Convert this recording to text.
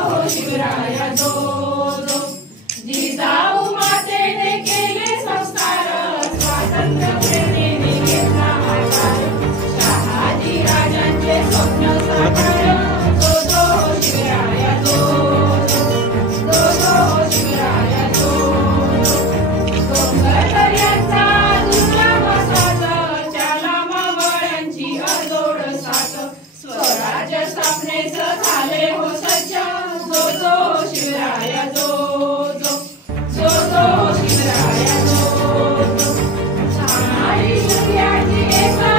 शिवराया जो जो जिजाऊ मातेने केले संस्कार स्वातंत्र्य प्रेरणेने घेतला आधार शहाजी राजांचे स्वप्न साकार जो जो शिवराया जो जो जो शिवराया जो डोंगर दर्यांचा दुर्लभ साथ त्याला मावळ्यांची अजोड साथ स्वराज्य स्थापनेच झाले हो सज्ज जो जो शिवराया जो जो जो जो शिवराया जो जो सामारी सूर्याची एका